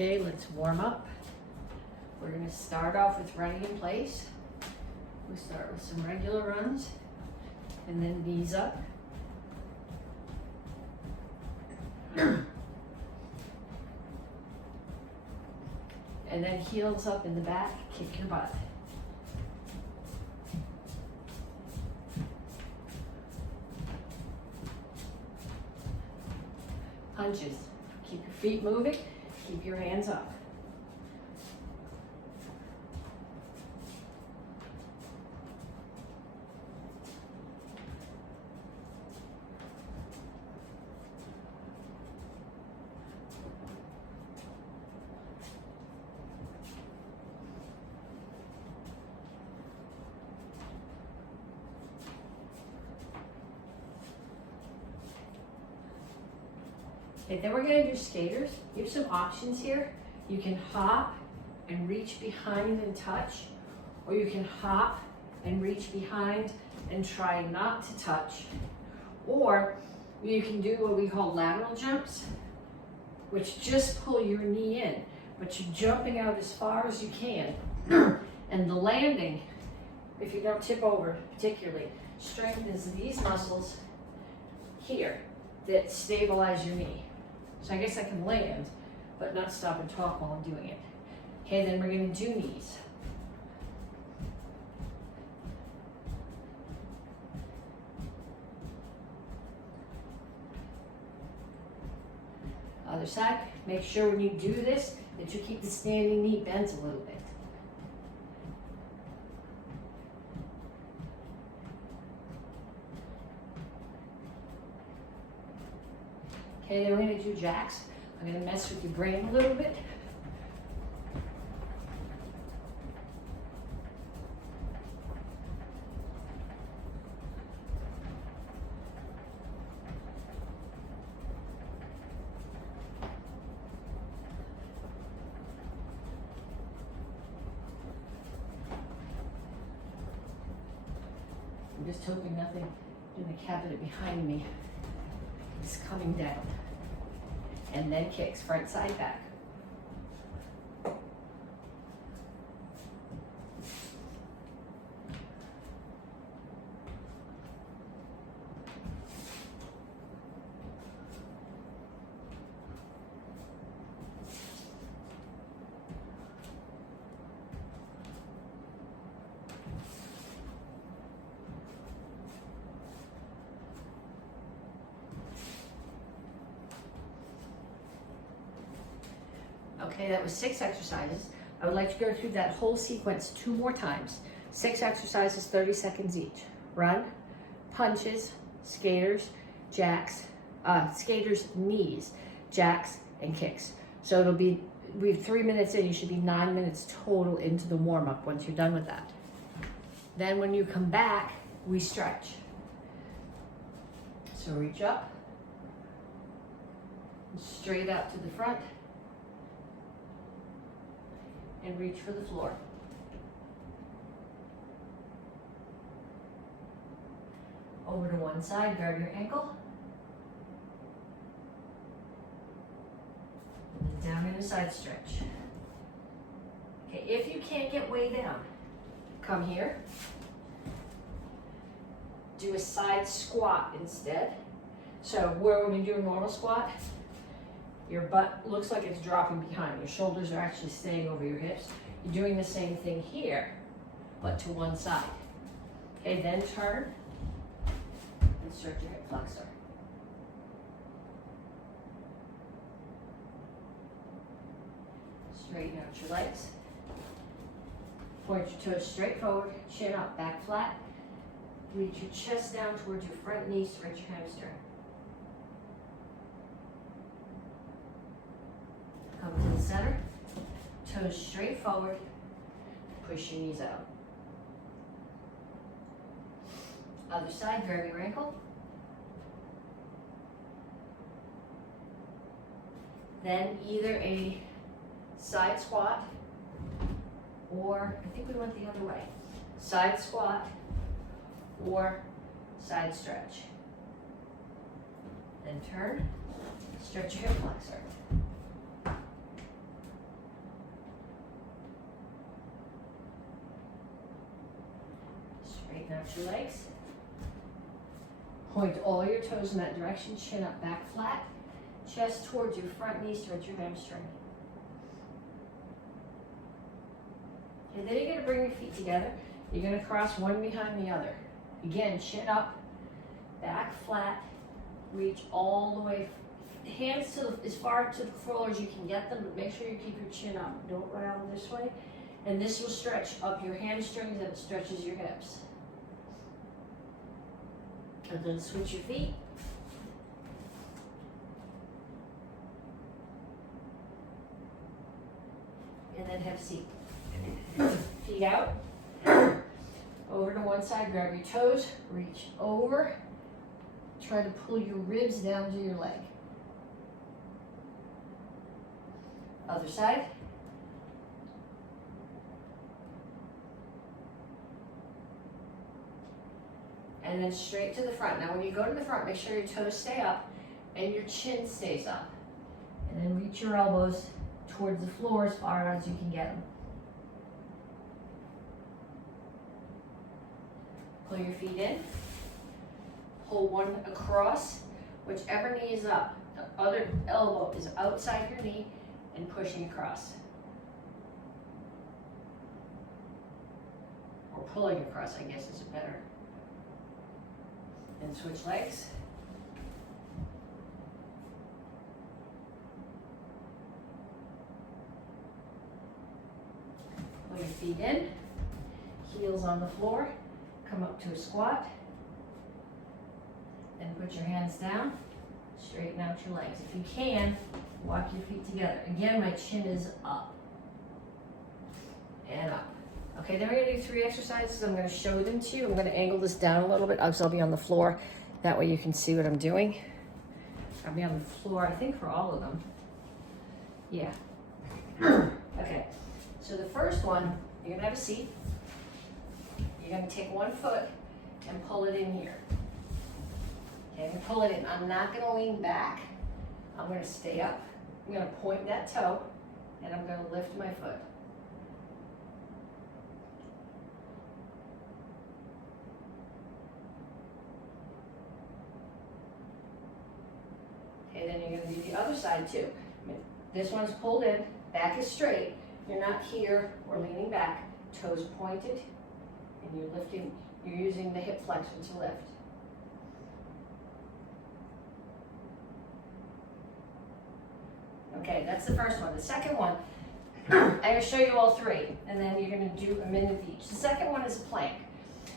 Okay, let's warm up. We're gonna start off with running in place. We start with some regular runs and then knees up. And then heels up in the back, kick your butt. Punches. Keep your feet moving, keep your hands up. Okay, then we're gonna do skaters. You have some options here. You can hop and reach behind and touch, or you can hop and reach behind and try not to touch. Or you can do what we call lateral jumps, which just pull your knee in, but you're jumping out as far as you can. And the landing, if you don't tip over particularly, strengthens these muscles here that stabilize your knee. So I guess I can land, but not stop and talk while I'm doing it. Okay, then we're gonna do knees. Other side, make sure when you do this that you keep the standing knee bent a little bit. Okay, then we're gonna do jacks. I'm gonna mess with your brain a little bit. I'm just hoping nothing in the cabinet behind me is coming down. And then kicks, front, side, back. Okay, that was 6 exercises. I would like to go through that whole sequence 2 more times. 6 exercises, 30 seconds each. Run, punches, skaters, jacks, skaters, knees, jacks, and kicks. So it'll be, we have 3 minutes in, you should be 9 minutes total into the warm-up once you're done with that. Then when you come back, we stretch. So reach up, straight out to the front, and reach for the floor. Over to one side, grab your ankle. And down in a side stretch. Okay, if you can't get way down, come here. Do a side squat instead. So where when we do a normal squat, your butt looks like it's dropping behind. Your shoulders are actually staying over your hips. You're doing the same thing here, but to one side. Okay, then turn and stretch your hip flexor. Straighten out your legs. Point your toes straight forward, chin up, back flat. Reach your chest down towards your front knee, stretch your hamstring. Come to the center, toes straight forward, push your knees out. Other side, grab your ankle. Then either a side squat, or I think we went the other way. Side squat or side stretch. Then turn, stretch your hip flexor. Straighten out your legs. Point all your toes in that direction, chin up, back flat. Chest towards your front knees, towards your hamstring. And then you're going to bring your feet together. You're going to cross one behind the other. Again, chin up, back flat, reach all the way, hands to as far to the floor as you can get them, but make sure you keep your chin up. Don't run out this way. And this will stretch up your hamstrings and it stretches your hips. And then switch your feet. And then have a seat. Feet out. Over to one side, grab your toes, reach over. Try to pull your ribs down to your leg. Other side. And then straight to the front. Now when you go to the front, make sure your toes stay up and your chin stays up. And then reach your elbows towards the floor as far as you can get them. Pull your feet in. Pull one across. Whichever knee is up, the other elbow is outside your knee and pushing across. Or pulling across, I guess is better. And switch legs. Pull your feet in. Heels on the floor. Come up to a squat. And put your hands down. Straighten out your legs. If you can, walk your feet together. Again, my chin is up. And up. Okay, then we're going to do 3 exercises. I'm going to show them to you. I'm going to angle this down a little bit. I'll be on the floor. That way you can see what I'm doing. I'll be on the floor, I think, for all of them. Yeah. Okay, so the first one, you're going to have a seat. You're going to take one foot and pull it in here. Okay, and pull it in. I'm not going to lean back. I'm going to stay up. I'm going to point that toe, and I'm going to lift my foot. Okay, then you're going to do the other side too. This one's pulled in, back is straight. You're not here or leaning back. Toes pointed, and you're lifting. You're using the hip flexor to lift. Okay, that's the first one. The second one, I'm going to show you all 3, and then you're going to do a minute of each. The second one is a plank.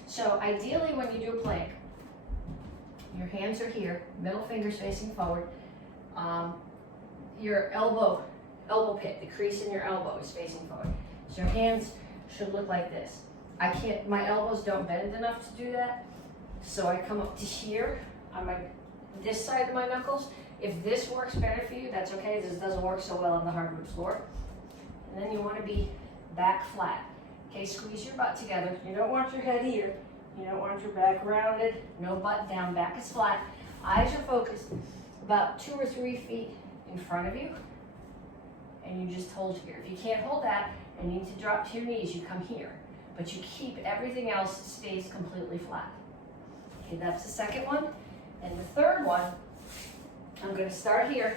So ideally when you do a plank, your hands are here, middle fingers facing forward. Your elbow pit, the crease in your elbow is facing forward. So your hands should look like this. My elbows don't bend enough to do that. So I come up to here on this side of my knuckles. If this works better for you, that's okay. This doesn't work so well on the hardwood floor. And then you want to be back flat. Okay, squeeze your butt together. You don't want your head here. You don't want your back rounded. No butt down, back is flat. Eyes are focused about 2 or 3 feet in front of you. And you just hold here. If you can't hold that and need to drop to your knees, you come here. But you keep everything else stays completely flat. Okay, that's the second one. And the third one, I'm going to start here.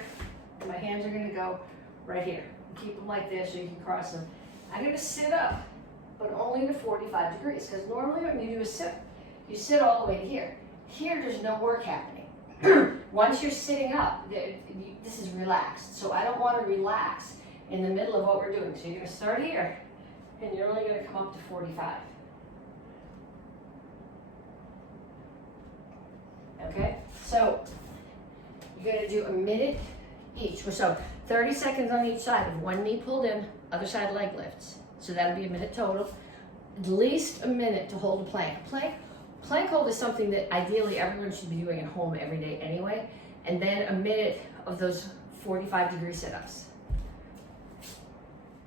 My hands are going to go right here. Keep them like this so you can cross them. I'm going to sit up, but only to 45 degrees, because normally when you do a sit, you sit all the way to here. Here, there's no work happening. Once you're sitting up, this is relaxed. So I don't want to relax in the middle of what we're doing. So you're going to start here, and you're only going to come up to 45. Okay, so you're going to do a minute each. So 30 seconds on each side of one knee pulled in, other side leg lifts. So that'll be a minute total. At least a minute to hold a plank. Plank hold is something that ideally everyone should be doing at home every day anyway. And then a minute of those 45-degree sit-ups.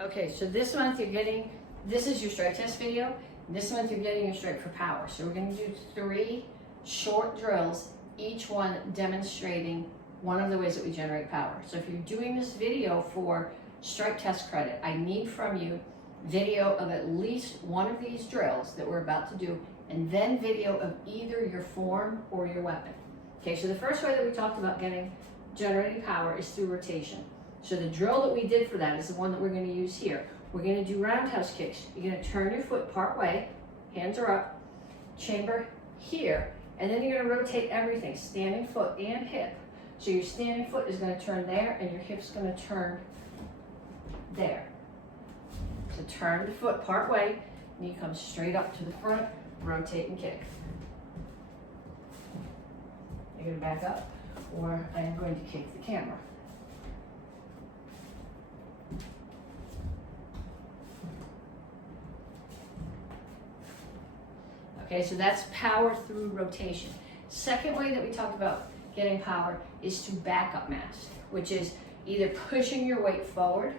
Okay, so this month you're getting, this is your strike test video. This month you're getting your strike for power. So we're going to do 3 short drills, each one demonstrating one of the ways that we generate power. So if you're doing this video for strike test credit, I need from you video of at least one of these drills that we're about to do and then video of either your form or your weapon. Okay, so the first way that we talked about generating power is through rotation. So the drill that we did for that is the one that we're going to use here. We're going to do roundhouse kicks. You're going to turn your foot part way, hands are up, chamber here, and then you're going to rotate everything, standing foot and hip. So your standing foot is going to turn there and your hip's going to turn there. So turn the foot part way, knee comes straight up to the front, rotate and kick. You're going to back up, or I am going to kick the camera. Okay, so that's power through rotation. Second way that we talked about getting power is to back up mask, which is either pushing your weight forward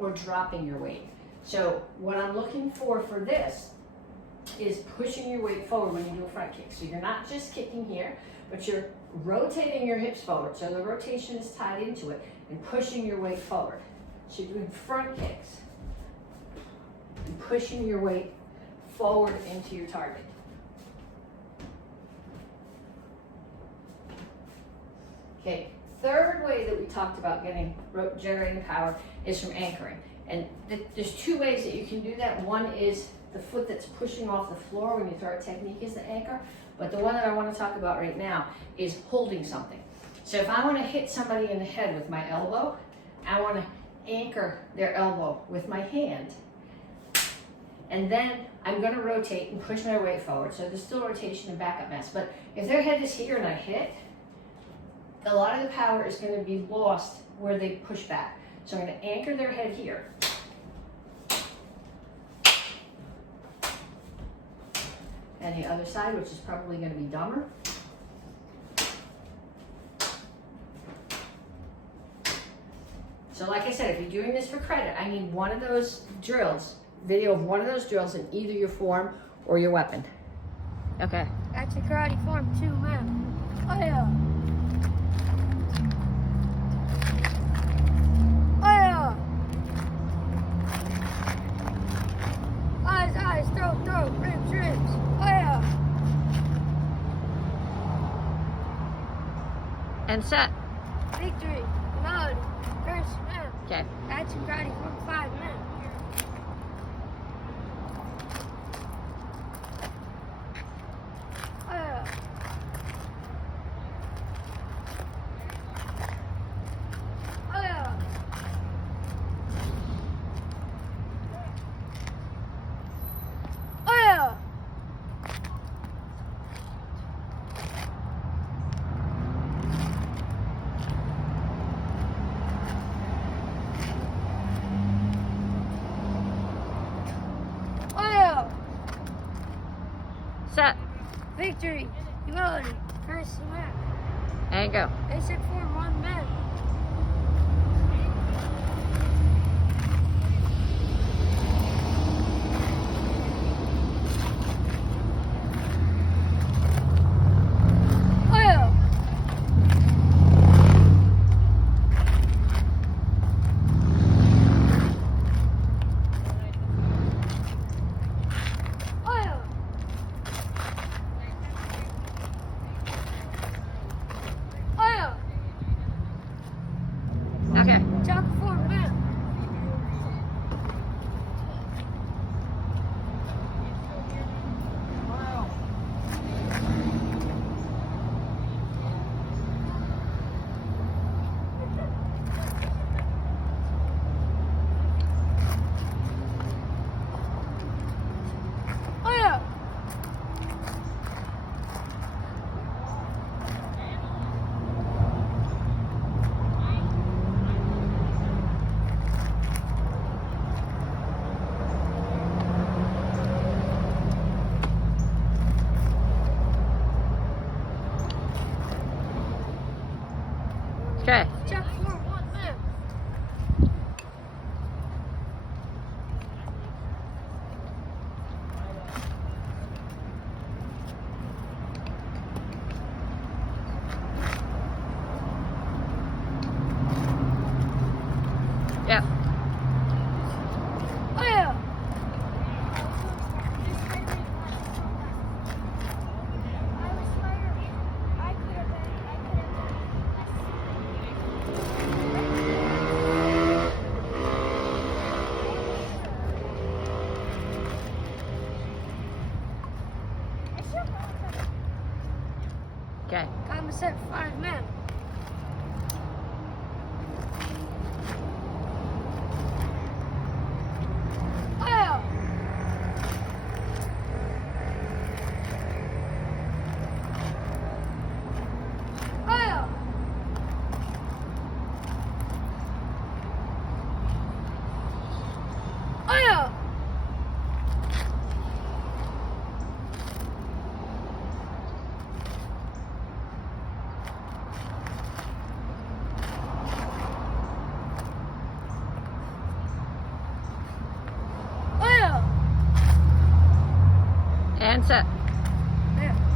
or dropping your weight. So what I'm looking for this is pushing your weight forward when you do a front kick. So you're not just kicking here, but you're rotating your hips forward. So the rotation is tied into it and pushing your weight forward. So you're doing front kicks and pushing your weight forward into your target. Okay, third way that we talked about generating power is from anchoring. And there's two ways that you can do that. One is the foot that's pushing off the floor when you throw a technique is the anchor. But the one that I want to talk about right now is holding something. So if I want to hit somebody in the head with my elbow, I want to anchor their elbow with my hand. And then I'm going to rotate and push my weight forward. So there's still rotation and backup mass. But if their head is here and I hit, a lot of the power is going to be lost where they push back. So I'm going to anchor their head here. And the other side, which is probably going to be dumber. So like I said, if you're doing this for credit, I need one of those drills, video of one of those drills in either your form or your weapon. Okay. That's a karate form too, man. Oh yeah. Eyes, throat, ribs. Oh yeah. And set. Victory, mode, first man. Okay. That's a karate form 5 men. Oh yeah. Oh yeah. Oh yeah. Set. Victory, humility, first man. And go. They said form 1 man. Oh yeah. Oh yeah. Oh yeah. Okay. Chuck form man. Oh yeah. Okay. Chuck form 1 man. Yeah. Oh yeah. almost hit 5 men. Hiya! Hiya! Hiya! Hiya! And set. Yeah.